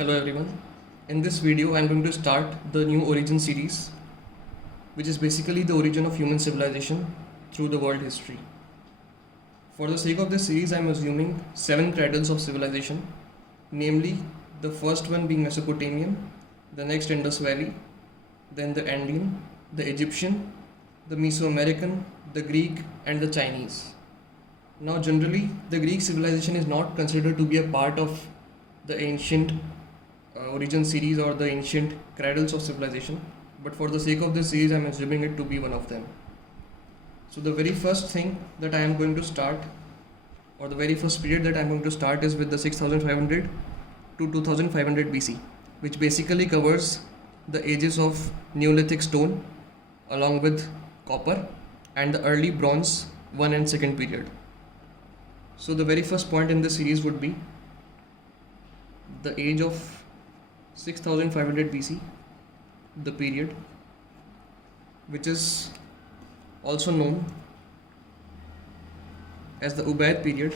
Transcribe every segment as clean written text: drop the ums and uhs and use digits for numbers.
Hello everyone. In this video, I'm going to start the new origin series, which is basically the origin of human civilization through the world history. For the sake of this series, I'm assuming 7 cradles of civilization, namely the first one being Mesopotamian, the next Indus Valley, then the Andean, the Egyptian, the Mesoamerican, the Greek, and the Chinese. Now, generally, the Greek civilization is not considered to be a part of the ancient origin series or the ancient cradles of civilization, but for the sake of this series, I'm assuming it to be one of them. So, the very first thing that I am going to start, or the very first period that I'm going to start, is with the 6500 to 2500 BC, which basically covers the ages of Neolithic stone along with copper and the early bronze 1 and 2nd period. So, the very first point in this series would be the age of 6500 BC, the period which is also known as the Ubaid period.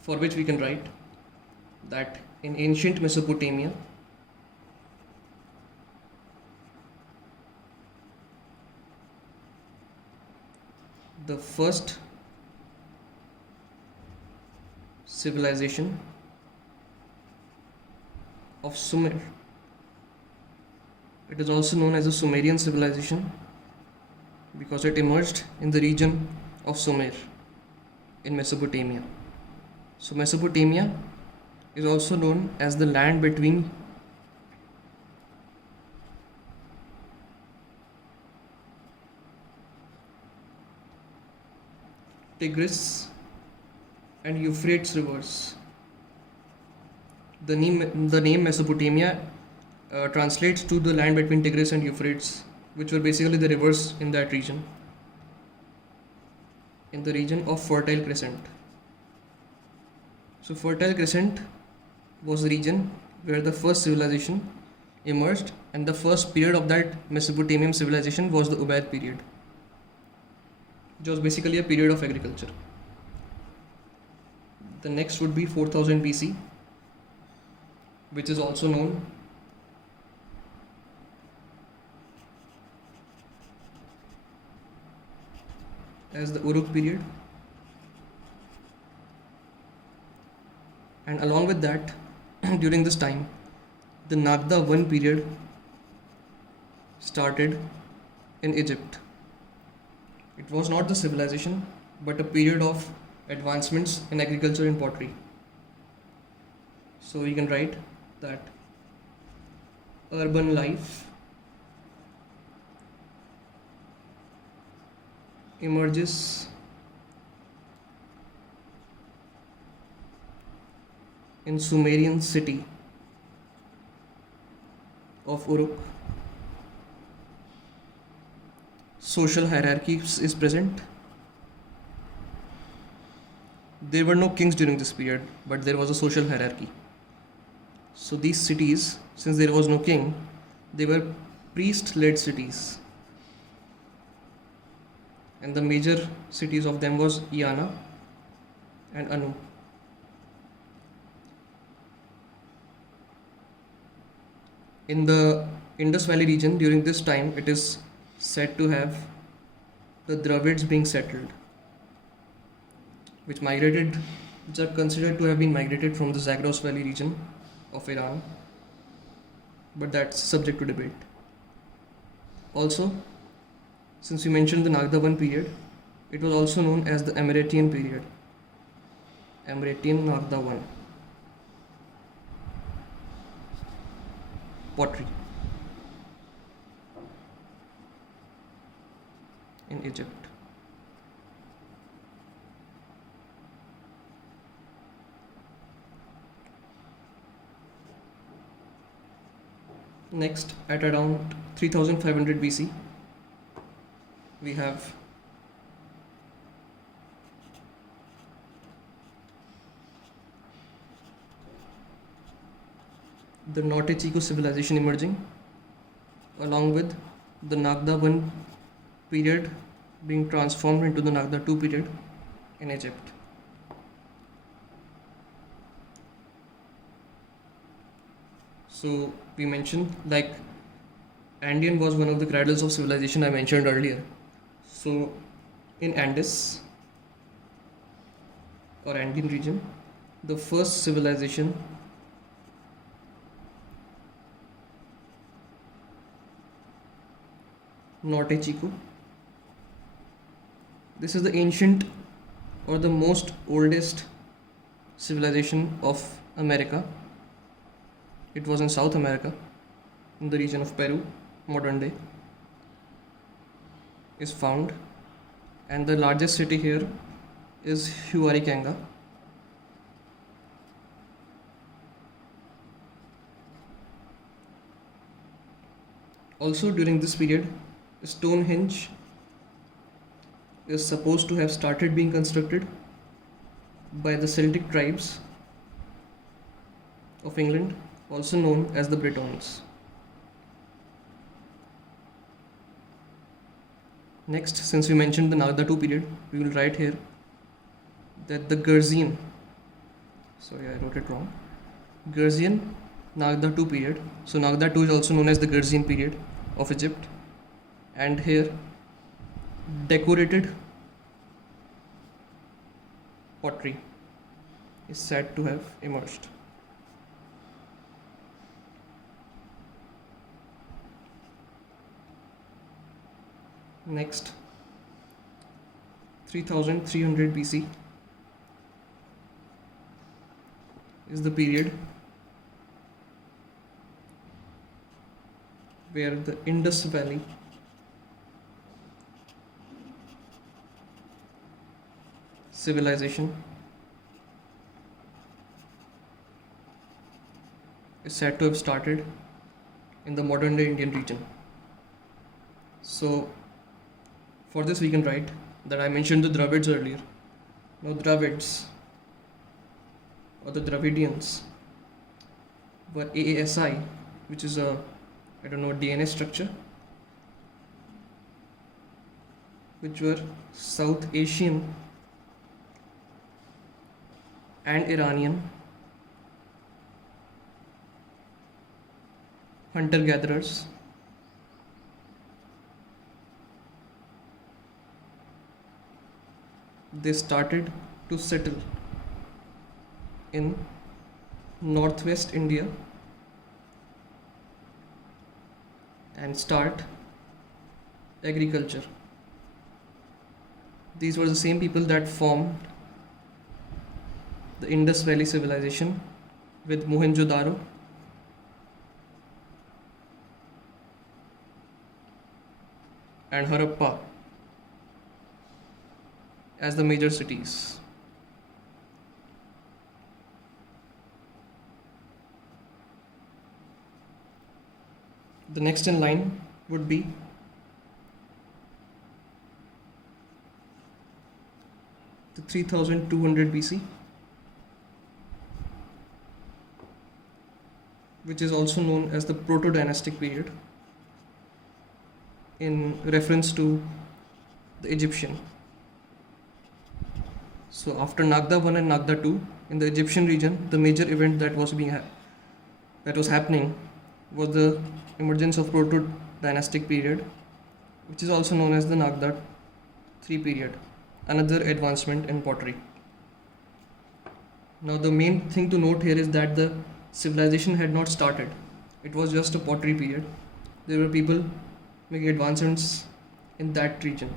For which we can write that in ancient Mesopotamia, the first civilization of Sumer, it is also known as the Sumerian civilization because it emerged in the region of Sumer in Mesopotamia. So, Mesopotamia is also known as the land between Tigris and Euphrates rivers. The name Mesopotamia translates to the land between Tigris and Euphrates, which were basically the rivers in that region, in the region of Fertile Crescent. So, Fertile Crescent was the region where the first civilization emerged, and the first period of that Mesopotamian civilization was the Ubaid period, which was basically a period of agriculture. The next would be 4000 BC, which is also known as the Uruk period. And along with that, during this time, the Nagda I period started in Egypt. It was not the civilization, but a period of advancements in agriculture and pottery. So we can write that urban life emerges in Sumerian city of Uruk. Social hierarchy is present. There were no kings during this period, but there was a social hierarchy. So these cities, since there was no king, they were priest-led cities. And the major cities of them was Iana and Anu. In the Indus Valley region during this time, it is said to have the Dravids being settled, which are considered to have been migrated from the Zagros Valley region of Iran, but that's subject to debate. Also, since we mentioned the Nagda I period, it was also known as the Emiratian period, Emiratian Nagda I. Pottery in Egypt. Next, at around 3500 BC, we have the Norte Chico civilization emerging, along with the Nagda I period being transformed into the Nagda II period in Egypt. So we mentioned like Andean was one of the cradles of civilization I mentioned earlier. So in Andes or Andean region, the first civilization Norte Chico. This is the ancient or the most oldest civilization of America. It was in South America, in the region of Peru, modern day, is found, and the largest city here is Huaricanga. Also during this period, Stonehenge is supposed to have started being constructed by the Celtic tribes of England, also known as the Britons. Next, since we mentioned the Nagda II period, we will write here that the Gerzean, sorry I wrote it wrong, Gerzean Nagda II period. So Nagda II is also known as the Gerzean period of Egypt, and here decorated pottery is said to have emerged. Next, 3300 BC is the period where the Indus Valley civilization is said to have started in the modern day Indian region. So for this we can write that I mentioned the Dravids earlier. Now Dravids or the Dravidians were AASI, which is a DNA structure, which were South Asian and Iranian hunter-gatherers they started to settle in northwest India and start agriculture. These were the same people that formed the Indus Valley civilization with Mohenjo-daro and Harappa as the major cities. The next in line would be the 3200 BC, which is also known as the Proto-Dynastic period in reference to the Egyptian. So after Nagda I and Nagda II, in the Egyptian region, the major event that was happening was the emergence of Proto-Dynastic period, which is also known as the Nagda III period, another advancement in pottery. Now the main thing to note here is that the civilization had not started. It was just a pottery period. There were people making advancements in that region.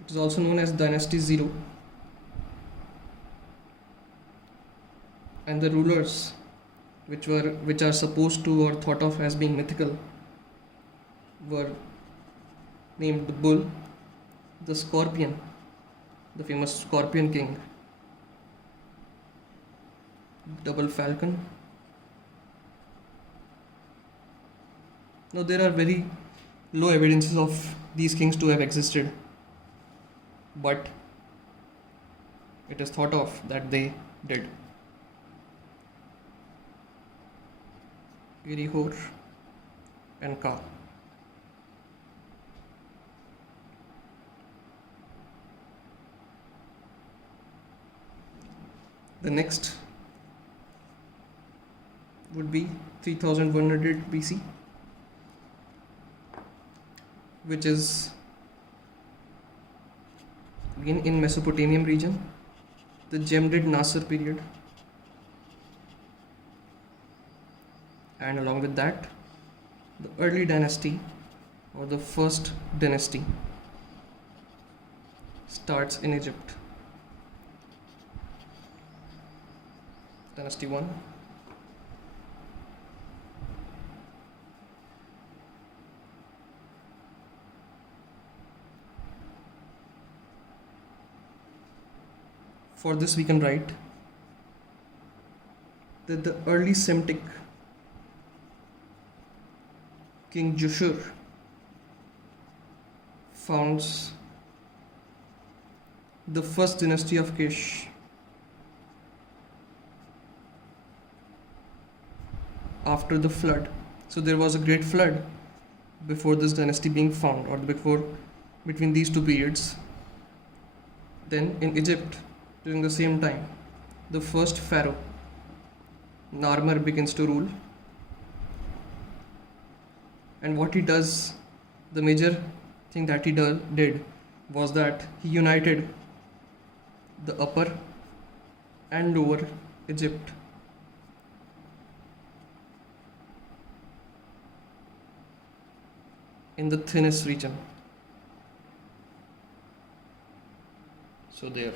It is also known as Dynasty Zero. And the rulers which are supposed to or thought of as being mythical were named the Bull, the Scorpion, the famous Scorpion King, Double Falcon. Now there are very low evidences of these kings to have existed, but it is thought of that they did. Irihor, and Ka. The next would be 3100 BC, which is again in Mesopotamian region, the Jemdrid Nasr period, and along with that, the early dynasty or the first dynasty starts in Egypt. Dynasty 1. For this we can write that the early Semitic King Jushur founds the first dynasty of Kish after the flood. So there was a great flood before this dynasty being found, or between these two periods. Then in Egypt, during the same time, the first pharaoh Narmer begins to rule. And what he does, the major thing that he did was that he united the upper and lower Egypt in the thinnest region. So there.